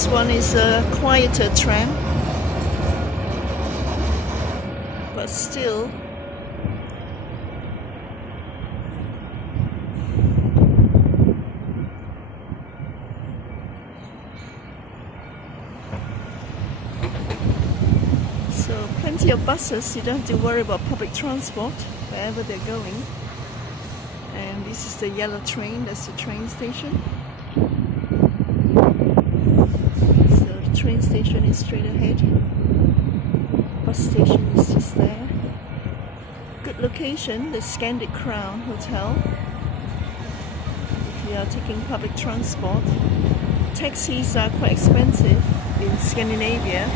This one is a quieter tram, but still so plenty of buses. You don't have to worry about public transport wherever they're going. And this is the yellow train. That's the train station. Train station is straight ahead. Bus station is just there. Good location, the Scandic Crown hotel. If you are taking public transport, taxis are quite expensive in Scandinavia.